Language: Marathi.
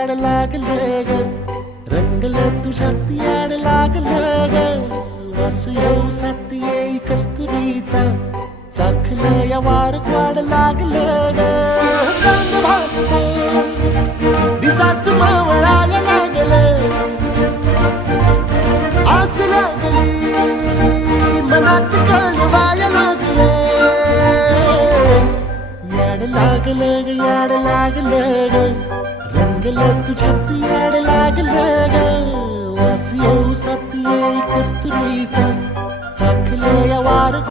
याड लागलं ग, रंगलं तुझ्यात याड लागलं ग. वास येऊ साथ येई कस्तुरीचा, चाखलं या वार वाढ लागलं ग. चांद भासलं दिसाच मावळायला लागलं, आस लागली मनात कळवायला लागलं. याड लागलं ग, याड लागलं ग, रंगलं तुझ्यात याड लागलं ग. वास येऊ साथ येई कस्तुरीचा, चाखलं या वार